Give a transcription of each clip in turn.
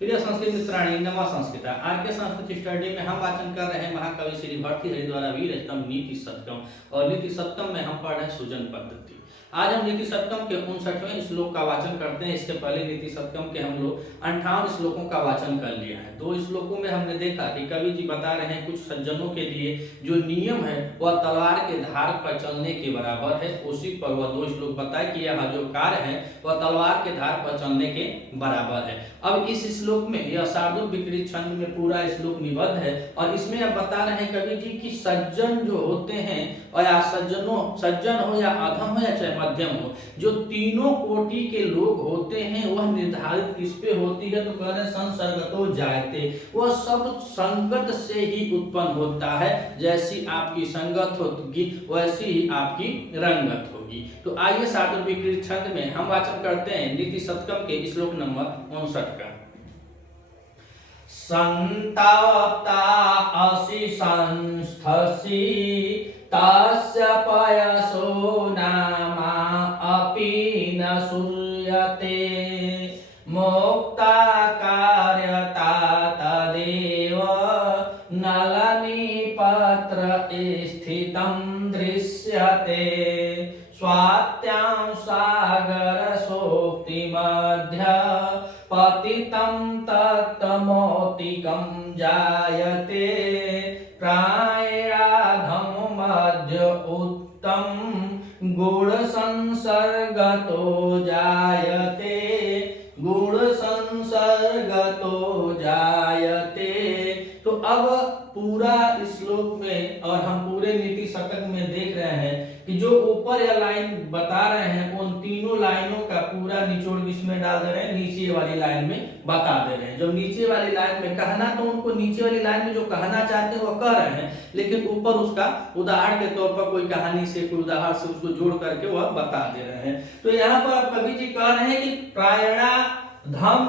प्रिय संस्कृत मित्राणी नमः संस्कृता। आज के संस्कृत स्टडी में हम वाचन कर रहे हैं महाकवि श्री भर्तृहरि द्वारा वीरस्तम नीति शतकम, और नीति शतकम में हम पढ़ रहे हैं सुजन पद्धति। आज हम नीति शतकम के 59वें श्लोक का वाचन करते हैं। इसके पहले नीति शतकम के हम लोग 58 श्लोकों का वाचन कर लिया है। 2 श्लोकों में हमने देखा कि कवि जी बता रहे हैं कुछ सज्जनों के लिए जो नियम है वह तलवार के धार पर चलने के बराबर है। उसी पर वह 2 श्लोक बताए कि यह जो कार्य है वह तलवार के धार पर चलने के बराबर है। अब इस श्लोक में यह शार्दूल विकृत छंद में पूरा श्लोक निबद्ध है और इसमें अब बता रहे हैं कवि जी कि सज्जन जो होते हैं, और या सज्जन हो या अधम हो या चाहे मध्यम हो, जो तीनों कोटि के लोग होते हैं वह निर्धारित किस पे होती है, तो कह रहे हैं संसर्गतो जायते। वह सब संगत से ही उत्पन्न होता है। जैसी आपकी संगत होगी वैसी ही आपकी रंगत होगी। तो आइए शार्दूल विकृत छंद में हम वाचन करते हैं नीति शतकम के श्लोक नंबर 59 का। संताप्ता असि संस्थसि तस्य पयसो नामा अपि न सूयते मोक्ता कार्यता तदेव नलनी पत्र स्थितं दृश्यते स्वात्यां सागर सोक्ति मध्य पतितं तत्तमौतिकं जायते प्रायेणाधम मध्य उत्तम गुण संसर्गतो जायते गुण संसर्गतो जायते। तो अब पूरा श्लोक में और हम पूरे नीति शतक में देख रहे हैं कि जो ऊपर या लाइन बता रहे हैं उन तीनों लाइनों का पूरा निचोड़ इसमें डाल दे रहे हैं, नीचे वाली लाइन में बता दे रहे हैं। जो नीचे वाली लाइन में कहना तो उनको नीचे वाली लाइन में जो कहना चाहते हैं वो कह रहे हैं, लेकिन ऊपर उसका उदाहरण के तौर पर कोई कहानी से कोई उदाहरण से उसको जोड़ करके वह बता दे रहे हैं। तो यहाँ पर कवि जी कह रहे हैं कि प्रायणा धम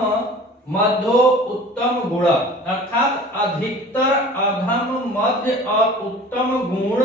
मध्यो उत्तम गुण, अर्थात अधिकतर अधम मध्य और उत्तम गुण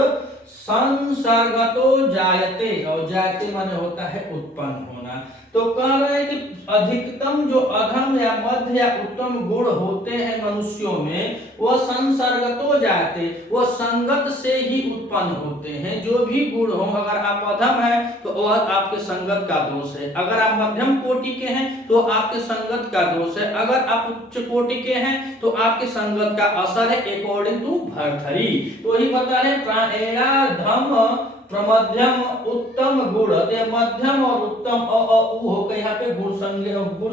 संसर्गतो जायते, और जायते माने होता है उत्पन्न होना। तो कह रहे हैं कि अधिकतम जो अधम या मध्य या उत्तम गुण होते हैं मनुष्यों में वह संसर्गतो जायते, वह संगत से ही उत्पन्न होते हैं। जो भी गुण हो, अगर आप अधम हैं तो वह आपके संगत का दोष है, अगर आप मध्यम कोटि के हैं तो आपके संगत का दोष है, अगर आप उच्च कोटि के हैं तो आपके संगत का असर है, अकॉर्डिंग टू भर्तृहरि। तो ही बता रहे प्रायेणा धम प्रमध्यम उत्तम गुण, मध्यम और उत्तम हो गई, यहाँ पे गुण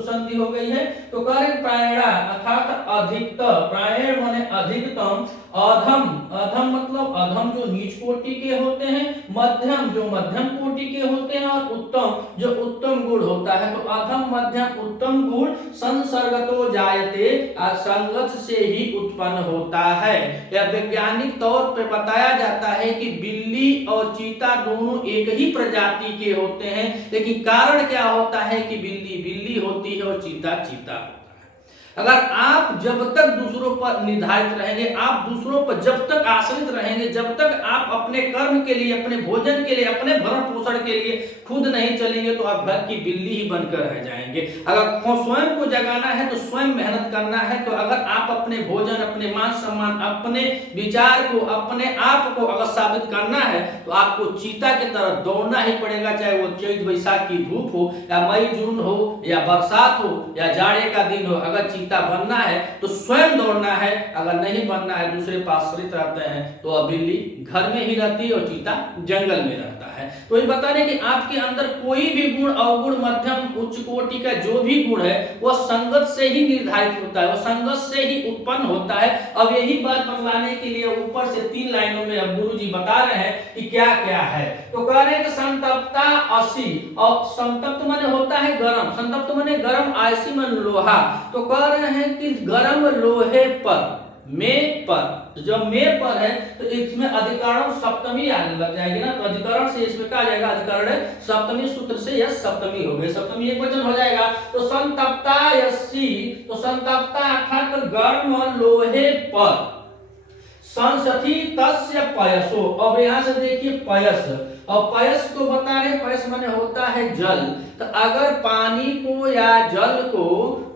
संधि हो गई है। तो कह रहे प्रायणा अर्थात अधिकतर, प्रायण माने अधिकतम, अधम अधम मतलब अधम जो नीच कोटि के होते हैं, मध्यम जो मध्यम कोटि के होते हैं, और उत्तम जो उत्तम गुण होता है। तो अधम मध्यम उत्तम गुण संसर्गतो जायते, संगत से ही उत्पन्न होता है। यह वैज्ञानिक तौर पर बताया जाता है कि बिल्ली और चीता दोनों एक ही प्रजाति के होते हैं, लेकिन कारण क्या होता है कि बिल्ली बिल्ली होती है और चीता चीता होता है। अगर आप जब तक दूसरों पर निर्धारित रहेंगे, आप दूसरों पर जब तक आश्रित रहेंगे, जब तक आप अपने कर्म के लिए, अपने भोजन के लिए, अपने भरण पोषण के लिए खुद नहीं चलेंगे तो आप घर की बिल्ली ही बनकर रह जाएंगे। अगर स्वयं को जगाना है तो स्वयं मेहनत करना है। तो अगर आप अपने भोजन, अपने मान सम्मान, अपने विचार को, अपने आप को अगर साबित करना है तो आपको चीता की तरह दौड़ना ही पड़ेगा, चाहे वो चैत बैसाख की धूप हो या मई जून हो या बरसात हो या जाड़े का दिन हो। अगर चीता बनना है तो स्वयं दौड़ना है, अगर नहीं बनना है, दूसरे पर आश्रित रहते हैं तो वह बिल्ली घर में ही रहती है और चीता जंगल में रहता है। तो ये बता रहे कि आपके अंदर कोई भी गुण, अवगुण, मध्यम, उच्च कोटि का जो भी गुण है वह संगत से ही निर्धारित होता है, वह संगत से ही उत्पन्न होता है। अब यही बात बतलाने के लिए ऊपर से 3 लाइनों में अब गुरु जी बता रहे हैं कि क्या क्या है। तो कह रहे हैं कि संतप्ता असि, और संतप्त माने होता है गरम, संतप्त माने गरम, आयसी माने लोहा। तो कह रहे हैं कि गरम लोहे पर, में पर, तो जब में पर है तो इसमें अधिकरण सप्तमी आने लग जाएगी ना, तो अधिकरण से इसमें क्या आ जाएगा, अधिकरण सप्तमी सूत्र से यह सप्तमी हो गई, सप्तमी एक वचन हो जाएगा। तो संतप्ता यसी, तो संतप्ता अर्थात गर्म लोहे पर, संसथि तस्य पयसो। अब यहाँ से देखिए पयस, और पयस को बता रहे, पयस माने होता है जल। तो अगर पानी को या जल को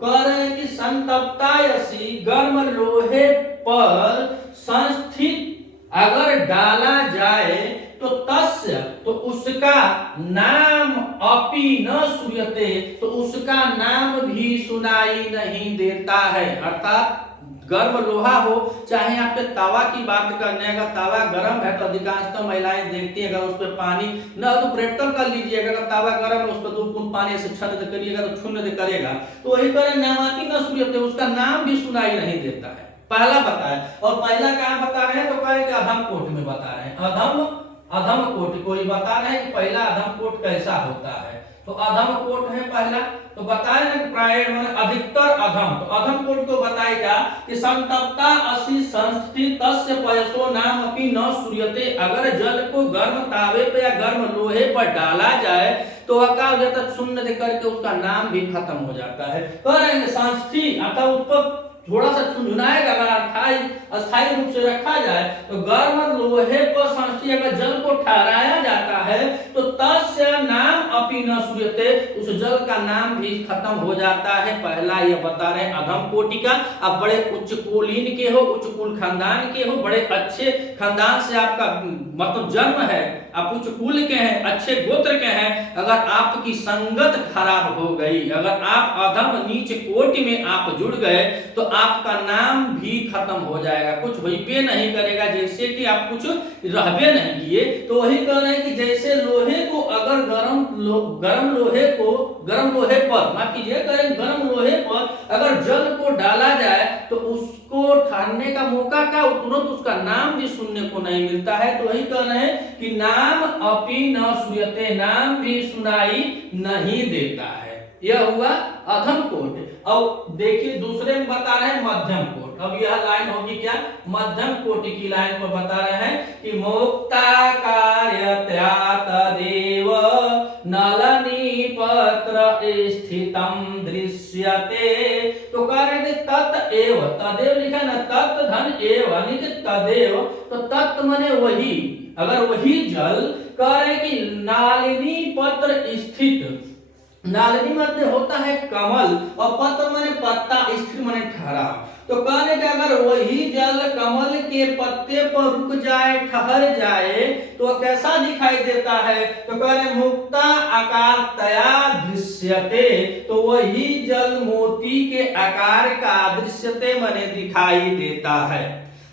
कह रहे हैं कि संतप्तायसी गर्म लोहे पर संस्थित अगर डाला जाए तो तस्य तो उसका नाम अपि न श्रूयते तो उसका नाम भी सुनाई नहीं देता है। अर्थात गर्म लोहा हो, चाहे आप पे तवा की बात करने, अगर तवा गर्म है तो अधिकांशतः महिलाएं देखती है, अगर उस पर पानी न तो प्रैक्टिकल कर लीजिएगा, अगर तवा गर्म है उस पर 2 बूंद पानी से छन्न करिएगा तो छुन्न करेगा, तो वही करें नामापि न श्रूयते, उसका नाम भी सुनाई नहीं देता है। पहला बताया, और पहला कहां बता रहे हैं तो कहें कि अधम कोट में बता रहे हैं। अधम कोट कोई बता रहे हैं कि पहला अधम कोट कैसा होता है, तो अधम कोट है पहला, तो बताए ना प्राय माने अधिकतर अधम, तो अधम कोट को बताएगा कि संतप्ता असि संस्थित तस्य पयसो नाम अपि न श्रूयते, अगर जल को गर्म तावे पे या गर्म लोहे पर डाला जाए तो वह क्या हो जाता है, शून्य करके उसका नाम भी खत्म हो जाता है। कह रहे हैं संस्थित अर्थात उसको थोड़ा सा झुंझुनाएगा, अगर अस्थायी रूप से रखा जाए तो गर्म लोहे पर संस्थित अगर जल को ठहराया जाता है तो तस्य नाम अपि न श्रूयते, उस जल का नाम भी खत्म हो जाता है। पहला यह बता रहे अधम कोटि का। आप बड़े उच्च कुलीन के हो, उच्च कुल खानदान के हो, बड़े अच्छे खानदान से आपका मतलब जन्म है, आप उच्च कुल के हैं, अच्छे गोत्र के हैं, अगर आपकी संगत खराब हो गई, अगर आप अधम नीच कोटि में आप जुड़ गए तो आपका नाम भी खत्म हो जाएगा, कुछ होइबे नहीं करेगा, जैसे कि आप कुछ रहबे नहीं किए। तो वही कह रहे हैं कि जैसे लोहे को अगर गर्म लोहे पर माफ कीजिए करें गर्म लोहे पर अगर जल को डाला जाए तो उसको ठहरने का मौका का तुरंत उसका नाम भी सुनने को नहीं मिलता है। तो वही कह रहे हैं कि नाम अपि न श्रूयते, नाम भी सुनाई नहीं देता है। यह हुआ अधम कोट। अब देखिए दूसरे में बता रहे हैं मध्यम कोट। अब यह लाइन होगी क्या, मध्यम कोटि की लाइन पर बता रहे हैं कि मोक्ता कार्यत्या तदेव नलनी पत्र स्थितम दृश्यते। तो कह रहे हैं तत्एव, तदेव लिखा ना, तत् धन एव यानी कि तदेव, तो तत् माने वही, अगर वही जल कह रहे हैं कि नालिनी पत्र स्थित, नालिनी मध्य होता है कमल और पत्र माने पत्ता, स्थिर माने ठहरा, तो कहने के अगर वही जल कमल के पत्ते पर रुक जाए, ठहर जाए तो कैसा दिखाई देता है, तो कह रहे मुक्ता आकार तया दृश्यते, तो वही जल मोती के आकार का दृश्यते माने दिखाई देता है।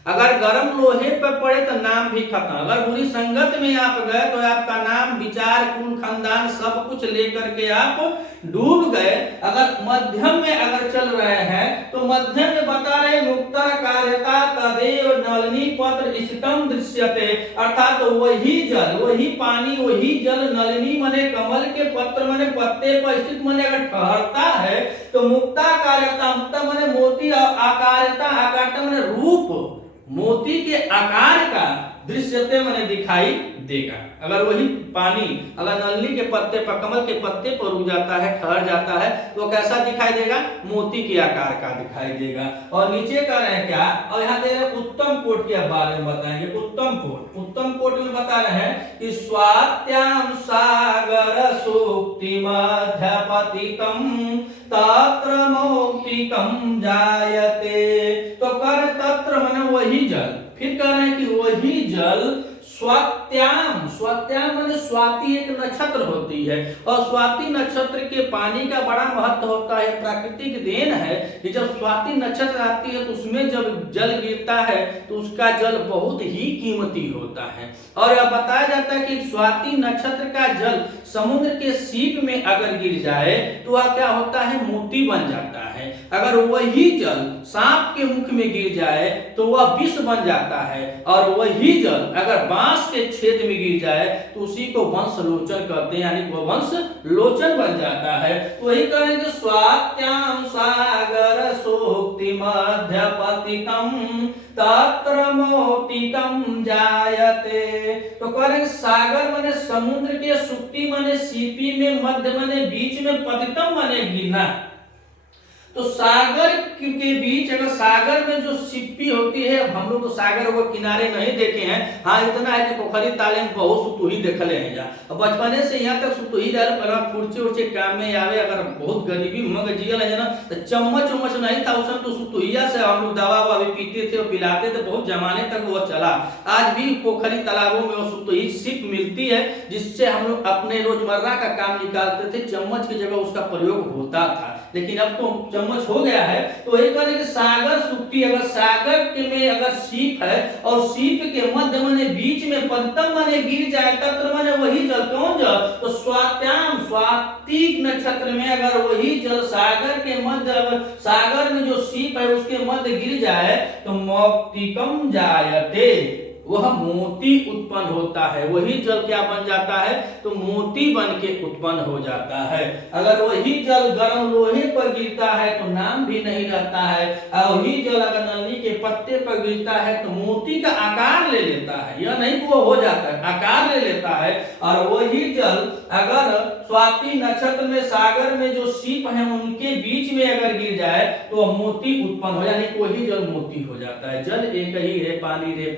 अगर गर्म लोहे पर पड़े तो नाम भी खत्म, अगर बुरी संगत में आप गए तो आपका नाम विचार कुल खानदान सब कुछ लेकर के आप डूब गए। अगर मध्यम में अगर चल रहे हैं तो मध्यम में बता रहे मुक्ता कार्यता तदेव नलिनी पत्र स्थितम दृश्यते, अर्थात तो वही जल, वही पानी, वही जल नलिनी माने कमल के पत्र माने पत्ते पर स्थित माने अगर ठहरता है तो मुक्ता कार्यता, मुक्ता माने मोती, आकारता, आकारता माने रूप, मोती के आकार का दृश्यते माने दिखाई देगा। अगर वही पानी अगर नलिनी के पत्ते पर, कमल के पत्ते पर रुक जाता है, ठहर जाता है तो कैसा दिखाई देगा, मोती के आकार का दिखाई देगा। और नीचे कह रहे हैं क्या, और यहाँ दे रहे उत्तम कोट के बारे में बताएंगे। उत्तम कोट, उत्तम कोट में बता रहे हैं कि स्वात्याम सागर सूक्ति मध्यपतितम तत्र मौक्तिकम जायते, तो कर तत्र माने वही जल, फिर कह रहे हैं कि वही जल स्वात्याम, स्वात्याम माने स्वाति एक नक्षत्र होती है और स्वाति नक्षत्र के पानी का बड़ा महत्व होता है, प्राकृतिक देन है कि जब स्वाति नक्षत्र आती है तो उसमें जब जल गिरता है तो उसका जल बहुत ही कीमती होता है। और यह बताया जाता है कि स्वाति नक्षत्र का जल समुद्र के सीप में अगर गिर जाए तो वह क्या होता है, मोती बन जाता है। अगर वही जल सांप के मुख में गिर जाए तो वह विष बन जाता है, और वही जल अगर बांस के छेद में गिर जाए तो उसी को वंश लोचन करते हैं, यानी वह वंश लोचन बन जाता है। तो वही करेंगे स्वात्याम सागर सोक्ति मध्यपतितम तत्र मौक्तिकम जायते, तो करेंगे सागर माने समुद्र के, सुक्ति माने सीपी में, मध्य माने बीच में, पतितम माने गिरना, तो सागर के बीच, अगर सागर में जो सिप्पी होती है, अब हम लोग तो सागर को किनारे नहीं देखे हैं, हाँ इतना है कि पोखरी ताले में बहुत सुतुही देखले हैं जा। अब बचपने से यहाँ तक सुतुही डाल पर फुर्चे उर्चे काम में आवे, अगर बहुत गरीबी मग जियल है ना, तो चम्मच उम्मच नहीं था उस समय, तो सुतुहिया से हम लोग दवा ववा भी पीते थे और पिलाते थे, बहुत जमाने तक वो चला। आज भी पोखरी तालाबों में वो सुतुही सिप मिलती है, जिससे हम लोग अपने रोजमर्रा का काम निकालते थे। चम्मच की जगह उसका प्रयोग होता था, लेकिन अब तो चम्मच हो गया है। तो वही कहने कि सागर सुप्ती, अगर सागर के में अगर सीप है और सीप के मध्य माने बीच में पद्म माने गिर जाए, तत्र माने वही जल, कौन जल, तो स्वात्याम स्वातिक नक्षत्र में अगर वही जल सागर के मध्य, अगर सागर में जो सीप है उसके मध्य गिर जाए तो मौक्तिकम जायते, वह मोती उत्पन्न होता है। वही जल क्या बन जाता है, तो मोती बन के उत्पन्न हो जाता है। अगर वही जल गर्म लोहे पर गिरता है तो नाम भी नहीं रहता है, और वही जल अगर नंदी के पत्ते पर गिरता है तो मोती का आकार ले लेता है, यह नहीं वो हो जाता है, आकार ले लेता है। और वही जल अगर स्वाति नक्षत्र में सागर में जो सीप है उनके बीच में अगर गिर जाए तो मोती उत्पन्न हो, यानी वही जल मोती हो जाता है। जल एक ही रे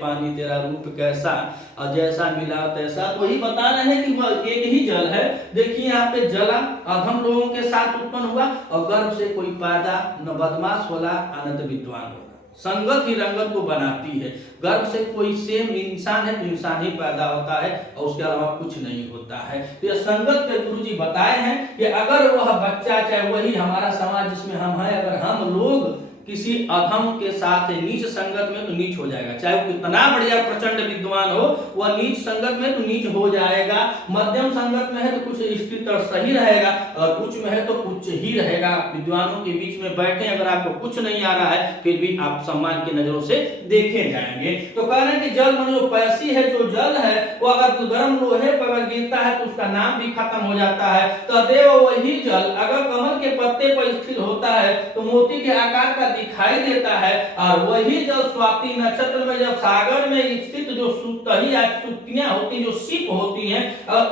पानी तेरा रूप कैसा, और जैसा मिला तैसा, तो वही बता रहे हैं कि वह एक ही जल है। देखिए यहाँ पे जला अधम लोगों के साथ उत्पन्न हुआ, और गर्भ से कोई पैदा न बदमाश होला अनंत विद्वान होगा। संगत ही रंगत को बनाती है। गर्भ से कोई सेम इंसान है तो इंसान ही पैदा होता है, और उसके अलावा कुछ नहीं होता है। तो यह संगत पे गुरु जी बताए हैं कि अगर वह बच्चा, चाहे वही हमारा समाज जिसमें हम हैं, अगर हम लोग किसी अधम के साथ नीच संगत में तो नीच हो जाएगा। चाहे वो कितना बढ़िया प्रचंड विद्वान हो, वह नीच संगत में तो नीच हो जाएगा। मध्यम संगत में है तो कुछ स्थिति और सही रहेगा, और उच्च में है तो उच्च ही रहेगा। विद्वानों के बीच में बैठे, अगर आपको कुछ नहीं आ रहा है फिर भी आप सम्मान की नजरों से देखे जाएंगे। तो कह रहे हैं कि जल में जो पैसी है, जो जल है वो अगर गर्म लोहे पर अगर गिरता है तो उसका नाम भी खत्म हो जाता है। तदेव वही जल अगर कमल के पत्ते पर स्थिर होता है तो मोती के आकार का दिखाई देता है। और वही जब स्वाति नक्षत्र में जब सागर में स्थित जो सुतही या सुक्तियां होती, जो सीप होती हैं,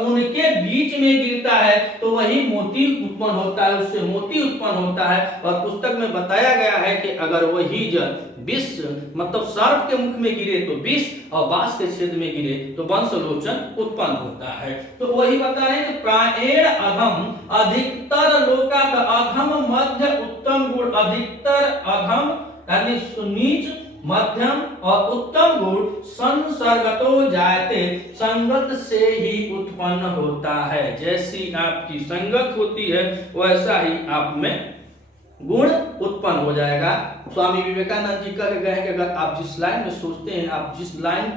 उनके बीच में गिरता है तो वही मोती उत्पन्न होता है, उससे मोती उत्पन्न होता है। और पुस्तक में बताया गया है कि अगर वही जल विष मतलब सर्प के मुख में गिरे तो विष, और बांस के छेद में गिरे तो वंशलोचन उत्पन्न होता है। तो वही बता रहे हैं कि प्राणेर अधम अधिकतर लोका का अधम मध्य उत्तम गुण, अधिकतर अधम यानी नीच मध्यम और उत्तम गुण संसर्गतो जायते, संगत से ही उत्पन्न होता है। जैसी आपकी संगत होती है वैसा ही आप में गुण उत्पन्न हो जाएगा। स्वामी विवेकानंद जी कह गए हैं कि अगर आप जिस लाइन में सोचते हैं, आप जिस लाइन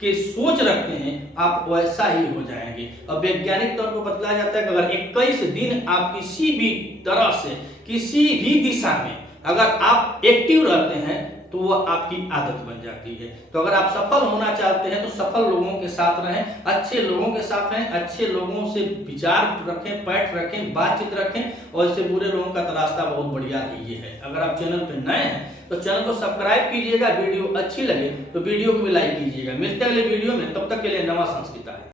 के सोच रखते हैं, आप वैसा ही हो जाएंगे। अब वैज्ञानिक तौर पर बतलाया जाता है कि अगर 21 दिन आप किसी भी तरह से किसी भी दिशा में अगर आप एक्टिव रहते हैं तो वह आपकी आदत बन जाती है। तो अगर आप सफल होना चाहते हैं तो सफल लोगों के साथ रहें, अच्छे लोगों के साथ रहें, अच्छे लोगों से विचार रखें, पैठ रखें, बातचीत रखें, और इससे बुरे लोगों का तो रास्ता बहुत बढ़िया ही है। अगर आप चैनल पर नए हैं तो चैनल को सब्सक्राइब कीजिएगा, वीडियो अच्छी लगे तो वीडियो को भी लाइक कीजिएगा। मिलते हैं अगले वीडियो में, तब तक के लिए नमः संस्कृता है।